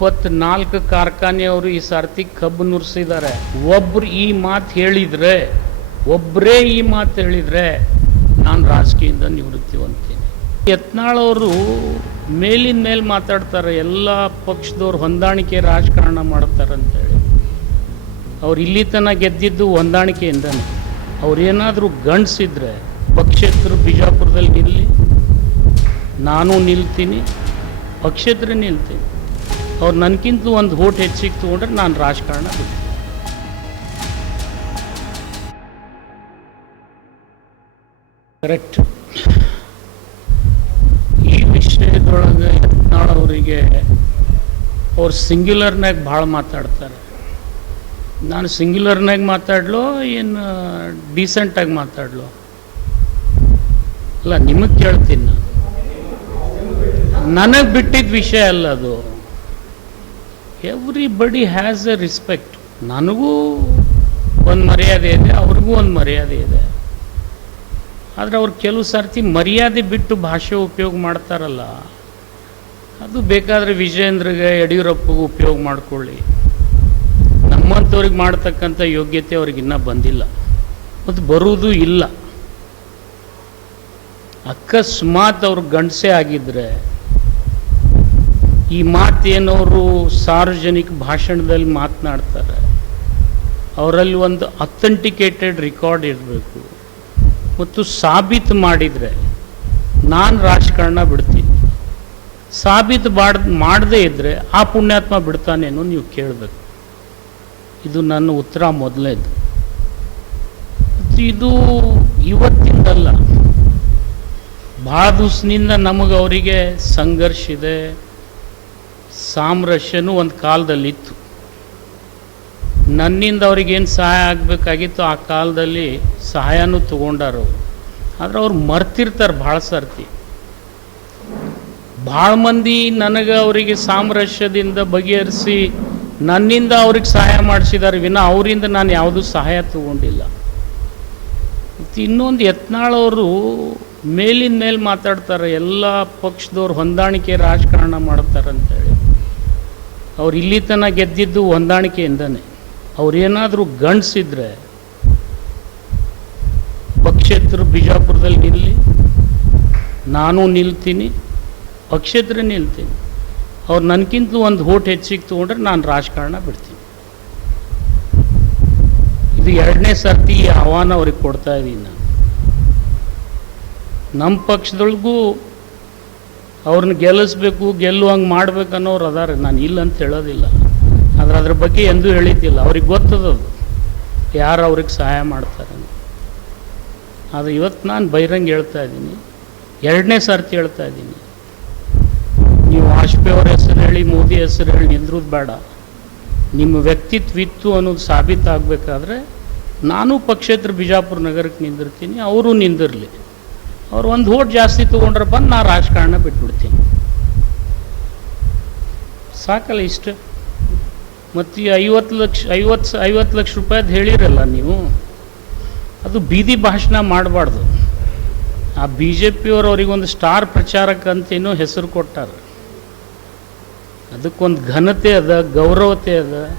ಎಪ್ಪತ್ನಾಲ್ಕು ಕಾರ್ಖಾನೆಯವರು ಈ ಸರ್ತಿ ಕಬ್ಬು ನುರಿಸಿದ್ದಾರೆ. ಒಬ್ರು ಈ ಮಾತು ಹೇಳಿದ್ರೆ ಒಬ್ಬರೇ ಈ ಮಾತು ಹೇಳಿದ್ರೆ ನಾನು ರಾಜಕೀಯದಿಂದ ನಿವೃತ್ತಿ ಹೊಂದ್ತೀನಿ ಯತ್ನಾಳ್ ಅವರು ಮೇಲಿನ ಮೇಲೆ ಮಾತಾಡ್ತಾರೆ, ಎಲ್ಲ ಪಕ್ಷದವ್ರು ಹೊಂದಾಣಿಕೆ ರಾಜಕಾರಣ ಮಾಡ್ತಾರೆ ಅಂತೇಳಿ. ಅವ್ರು ಇಲ್ಲಿ ತನಕ ಗೆದ್ದಿದ್ದು ಹೊಂದಾಣಿಕೆಯಿಂದನೇ. ಅವ್ರೇನಾದರೂ ಗಂಡಸಿದ್ರೆ, ಪಕ್ಷೇತರು ಬಿಜಾಪುರದಲ್ಲಿ ಇರಲಿ ನಾನು ನಿಲ್ತೀನಿ, ಪಕ್ಷೇತರ ನಿಲ್ತೀನಿ. ಅವ್ರು ನನಗಿಂತ ಒಂದು ಓಟ್ ಹೆಚ್ಚಿಗೆ ತೊಗೊಂಡ್ರೆ ನಾನು ರಾಜಕಾರಣ ಬಿಡ್ತೀನಿ. ಕರೆಕ್ಟ್. ಈ ವಿಷಯದೊಳಗೆ ಯತ್ನಾಳ್ ಅವರಿಗೆ ಅವ್ರು ಸಿಂಗ್ಯುಲರ್ನಾಗ ಭಾಳ ಮಾತಾಡ್ತಾರೆ. ನಾನು ಸಿಂಗ್ಯುಲರ್ನಾಗ ಮಾತಾಡ್ಲೋ ಏನು ಡೀಸೆಂಟಾಗಿ ಮಾತಾಡ್ಲೋ? ಅಲ್ಲ ನಿಮಗೆ ಕೇಳ್ತೀನಿ. ನಾನು ನನಗೆ ಬಿಟ್ಟಿದ್ದ ವಿಷಯ ಅಲ್ಲ ಅದು. ಎವ್ರಿಬಡಿ ಹ್ಯಾಸ್ ಎ ರಿಸ್ಪೆಕ್ಟ್ ನನಗೂ ಒಂದು ಮರ್ಯಾದೆ ಇದೆ, ಅವ್ರಿಗೂ ಒಂದು ಮರ್ಯಾದೆ ಇದೆ. ಆದರೆ ಅವ್ರು ಕೆಲವು ಸರ್ತಿ ಮರ್ಯಾದೆ ಬಿಟ್ಟು ಭಾಷೆ ಉಪಯೋಗ ಮಾಡ್ತಾರಲ್ಲ, ಅದು ಬೇಕಾದರೆ ವಿಜಯೇಂದ್ರಗೆ ಯಡಿಯೂರಪ್ಪಗೂ ಉಪಯೋಗ ಮಾಡ್ಕೊಳ್ಳಿ. ನಮ್ಮಂಥವ್ರಿಗೆ ಮಾಡ್ತಕ್ಕಂಥ ಯೋಗ್ಯತೆ ಅವ್ರಿಗೆ ಇನ್ನೂ ಬಂದಿಲ್ಲ. ಮತ್ತು ಬರುವುದೂ ಇಲ್ಲ. ಅಕಸ್ಮಾತ್ ಅವ್ರು ಗಂಡಸೆ ಆಗಿದ್ರೆ ಈ ಮಾತೇನವರು ಸಾರ್ವಜನಿಕ ಭಾಷಣದಲ್ಲಿ ಮಾತನಾಡ್ತಾರೆ. ಅವರಲ್ಲಿ ಒಂದು ಅಥೆಂಟಿಕೇಟೆಡ್ ರೆಕಾರ್ಡ್ ಇರಬೇಕು. ಮತ್ತು ಸಾಬೀತು ಮಾಡಿದರೆ ನಾನು ರಾಜಕಾರಣ ಬಿಡ್ತೀನಿ. ಸಾಬೀತು ಬಾಡ್, ಮಾಡದೇ ಇದ್ದರೆ ಆ ಪುಣ್ಯಾತ್ಮ ಬಿಡ್ತಾನೇನೋ ನೀವು ಕೇಳಬೇಕು. ಇದು ನನ್ನ ಉತ್ತರ ಮೊದಲೇದು ಇದು ಇವತ್ತಿಂದಲ್ಲ. ಭಾಳ ದಿವಸದಿಂದ ನಮಗೆ ಅವರಿಗೆ ಸಂಘರ್ಷ ಇದೆ. ಸಾಮರಸ್ಯನೂ ಒಂದು ಕಾಲದಲ್ಲಿತ್ತು. ನನ್ನಿಂದ ಅವ್ರಿಗೇನು ಸಹಾಯ ಆಗಬೇಕಾಗಿತ್ತು ಆ ಕಾಲದಲ್ಲಿ ಸಹಾಯನೂ ತೊಗೊಂಡಾರು ಆದರೆ ಅವ್ರು ಮರ್ತಿರ್ತಾರೆ ಭಾಳ ಸರ್ತಿ. ಭಾಳ ಮಂದಿ ನನಗೆ ಅವರಿಗೆ ಸಾಮರಸ್ಯದಿಂದ ಬಗೆಹರಿಸಿ ನನ್ನಿಂದ ಅವ್ರಿಗೆ ಸಹಾಯ ಮಾಡಿಸಿದಾರೆ ವಿನ ಅವರಿಂದ ನಾನು ಯಾವುದೂ ಸಹಾಯ ತಗೊಂಡಿಲ್ಲ. ಮತ್ತು ಇನ್ನೊಂದು ಯತ್ನಾಳವರು ಮೇಲಿನ ಮೇಲೆ ಮಾತಾಡ್ತಾರೆ, ಎಲ್ಲ ಪಕ್ಷದವ್ರು ಹೊಂದಾಣಿಕೆ ರಾಜಕಾರಣ ಮಾಡ್ತಾರೆ ಅಂತೇಳಿ. ಅವ್ರು ಇಲ್ಲಿ ತನಕ ಗೆದ್ದಿದ್ದು ಹೊಂದಾಣಿಕೆಯಿಂದನೇ. ಅವ್ರೇನಾದರೂ ಗಂಡಸಿದ್ರೆ ಪಕ್ಷೇತರು ಬಿಜಾಪುರದಲ್ಲಿ ನಿಲ್ಲಿ, ನಾನು ನಿಲ್ತೀನಿ ಪಕ್ಷೇತರ ನಿಲ್ತೀನಿ. ಅವ್ರು ನನಗಿಂತಲೂ ಒಂದು ಓಟ್ ಹೆಚ್ಚಿಗೆ ತೊಗೊಂಡ್ರೆ ನಾನು ರಾಜಕಾರಣ ಬಿಡ್ತೀನಿ. ಇದು ಎರಡನೇ ಸರ್ತಿ ಆಹ್ವಾನ ಅವ್ರಿಗೆ ಕೊಡ್ತಾ ಇದ್ದೀನಿ ನಾನು. ನಮ್ಮ ಪಕ್ಷದೊಳಗೂ ಅವ್ರನ್ನ ಗೆಲ್ಲಿಸ್ಬೇಕು, ಗೆಲ್ಲುವಂಗೆ ಮಾಡ್ಬೇಕು ಅನ್ನೋರು ಅದಾರೆ ನಾನು ಇಲ್ಲ ಅಂತ ಹೇಳೋದಿಲ್ಲ. ಆದ್ರೆ ಅದ್ರ ಬಗ್ಗೆ ಎಂದೂ ಹೇಳಿದ್ದಿಲ್ಲ. ಅವ್ರಿಗೆ ಗೊತ್ತದದು ಯಾರು ಅವ್ರಿಗೆ ಸಹಾಯ ಮಾಡ್ತಾರೆ ಅದು ಇವತ್ತು ನಾನು ಬಹಿರಂಗ ಹೇಳ್ತಾ ಇದ್ದೀನಿ. ಎರಡನೇ ಸರ್ತಿ ಹೇಳ್ತಾ ಇದ್ದೀನಿ. ನೀವು ವಾಜಪೇಯಿ ಅವ್ರ ಹೆಸರು ಹೇಳಿ, ಮೋದಿ ಹೆಸರು ಹೇಳಿ ನಿಂದ್ರದ್ದು ಬೇಡ. ನಿಮ್ಮ ವ್ಯಕ್ತಿತ್ವ ಇತ್ತು ಅನ್ನೋದು ಸಾಬೀತಾಗಬೇಕಾದ್ರೆ ನಾನು ಪಕ್ಷೇತರ ಬಿಜಾಪುರ ನಗರಕ್ಕೆ ನಿಂದಿರ್ತೀನಿ, ಅವರು ನಿಂದಿರಲಿ. ಅವ್ರು ಒಂದು ಓಟ್ ಜಾಸ್ತಿ ತೊಗೊಂಡ್ರೆ ಬಂದು ನಾ ರಾಜಕಾರಣ ಬಿಟ್ಬಿಡ್ತೀನಿ. ಸಾಕಲ್ಲ ಇಷ್ಟು. ಮತ್ತು ಐವತ್ತು ಲಕ್ಷ ಐವತ್ತು ಐವತ್ತು ಲಕ್ಷ ರೂಪಾಯಿದು ಹೇಳಿರಲ್ಲ ನೀವು, ಅದು ಬೀದಿ ಭಾಷಣ ಮಾಡಬಾರ್ದು. ಆ ಬಿ ಜೆ ಪಿಯವರು ಅವರಿಗೊಂದು ಸ್ಟಾರ್ ಪ್ರಚಾರಕ್ಕಂತೇನೋ ಹೆಸರು ಕೊಟ್ಟಾರ. ಅದಕ್ಕೊಂದು ಘನತೆ ಅದ, ಗೌರವತೆ ಅದ.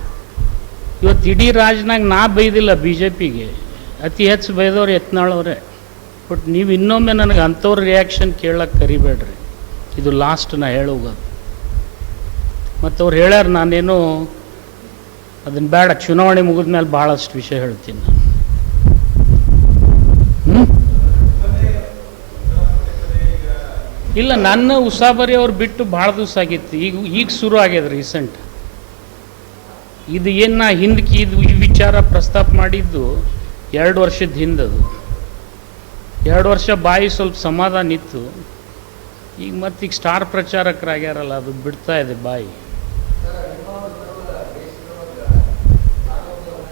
ಇವತ್ತು ಇಡೀ ರಾಜ್ನಾಗ ನಾ ಬೈದಿಲ್ಲ ಬಿ ಜೆ ಪಿಗೆ ಅತಿ ಹೆಚ್ಚು ಬೈದವ್ರು ಯತ್ನಾಳವ್ರೆ ಬಟ್ ನೀವು ಇನ್ನೊಮ್ಮೆ ನನಗೆ ಅಂಥವ್ರ ರಿಯಾಕ್ಷನ್ ಕೇಳಕ್ಕೆ ಕರಿಬೇಡ್ರಿ. ಇದು ಲಾಸ್ಟ್ ನಾ ಹೇಳುವುದು. ಮತ್ತು ಅವ್ರು ಹೇಳ್ಯಾರ, ನಾನೇನು ಅದನ್ನು ಬೇಡ ಚುನಾವಣೆ ಮುಗಿದ ಮೇಲೆ ಭಾಳಷ್ಟು ವಿಷಯ ಹೇಳ್ತೀನಿ ನಾನು. ಇಲ್ಲ, ನನ್ನ ಉಸಾಬರಿ ಅವ್ರು ಬಿಟ್ಟು ಭಾಳ ದಿವಸ ಆಗಿತ್ತು. ಈಗ ಈಗ ಶುರು ಆಗ್ಯದ ರೀಸೆಂಟ್. ಇದು ಏನು ನಾ ಹಿಂದಕ್ಕೆ ಇದು ಈ ವಿಚಾರ ಪ್ರಸ್ತಾಪ ಮಾಡಿದ್ದು ಎರಡು ವರ್ಷದ ಹಿಂದದು. ಎರಡು ವರ್ಷ ಬಾಯಿ ಸ್ವಲ್ಪ ಸಮಾಧಾನ ಇತ್ತು. ಈಗ ಮತ್ತೀಗ ಸ್ಟಾರ್ ಪ್ರಚಾರಕರಾಗ್ಯಾರಲ್ಲ, ಅದು ಬಿಡ್ತಾ ಇದೆ ಬಾಯಿ.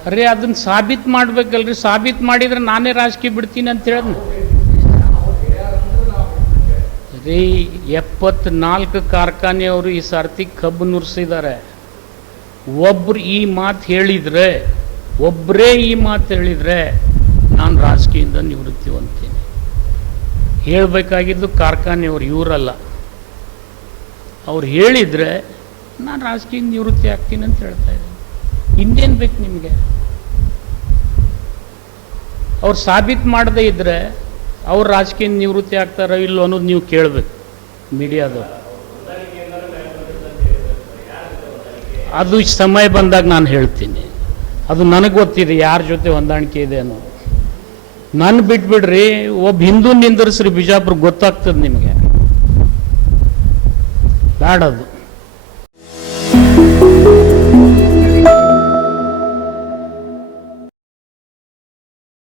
ಅರೆ ಅದನ್ನ ಸಾಬೀತು ಮಾಡ್ಬೇಕಲ್ರಿ, ಸಾಬೀತು ಮಾಡಿದ್ರೆ ನಾನೇ ರಾಜಕೀಯ ಬಿಡ್ತೀನಿ ಅಂತ ಹೇಳಿದ್ನ. ರೀ ಎಪ್ಪತ್ನಾಲ್ಕು ಕಾರ್ಖಾನೆಯವರು ಈ ಸರ್ತಿ ಕಬ್ಬು ನುರಿಸಿದ್ದಾರೆ. ಒಬ್ರು ಈ ಮಾತು ಹೇಳಿದ್ರೆ ಒಬ್ಬರೇ ಈ ಮಾತು ಹೇಳಿದ್ರೆ, ನಾನು ರಾಜಕೀಯದಿಂದ ನಿವೃತ್ತಿ ಹೊಂದ್ತೀನಿ ಹೇಳಬೇಕಾಗಿದ್ದು ಕಾರ್ಖಾನೆಯವರು ಇವರಲ್ಲ. ಅವ್ರು ಹೇಳಿದರೆ ನಾನು ರಾಜಕೀಯ ನಿವೃತ್ತಿ ಆಗ್ತೀನಿ ಅಂತ ಹೇಳ್ತಾ ಇದ್ದೀನಿ. ಇನ್ನೇನು ಬೇಕು ನಿಮಗೆ? ಅವ್ರು ಸಾಬೀತು ಮಾಡದೇ ಇದ್ದರೆ ಅವ್ರು ರಾಜಕೀಯ ನಿವೃತ್ತಿ ಆಗ್ತಾರೋ ಇಲ್ಲೋ ಅನ್ನೋದು ನೀವು ಕೇಳಬೇಕು ಮೀಡಿಯಾದವ್ರು. ಅದು ಸಮಯ ಬಂದಾಗ ನಾನು ಹೇಳ್ತೀನಿ. ಅದು ನನಗೆ ಗೊತ್ತಿದೆ ಯಾರ ಜೊತೆ ಹೊಂದಾಣಿಕೆ ಇದೆ ಅನ್ನೋದು. ನನ್ನ ಬಿಟ್ಬಿಡ್ರಿ ಒಬ್ಬ ಹಿಂದೂ ನಿಂದರ್ಸ್ರಿ ಬಿಜಾಪುರ ಗೊತ್ತಾಗ್ತದೆ ನಿಮಗೆ. ಬ್ಯಾಡದು.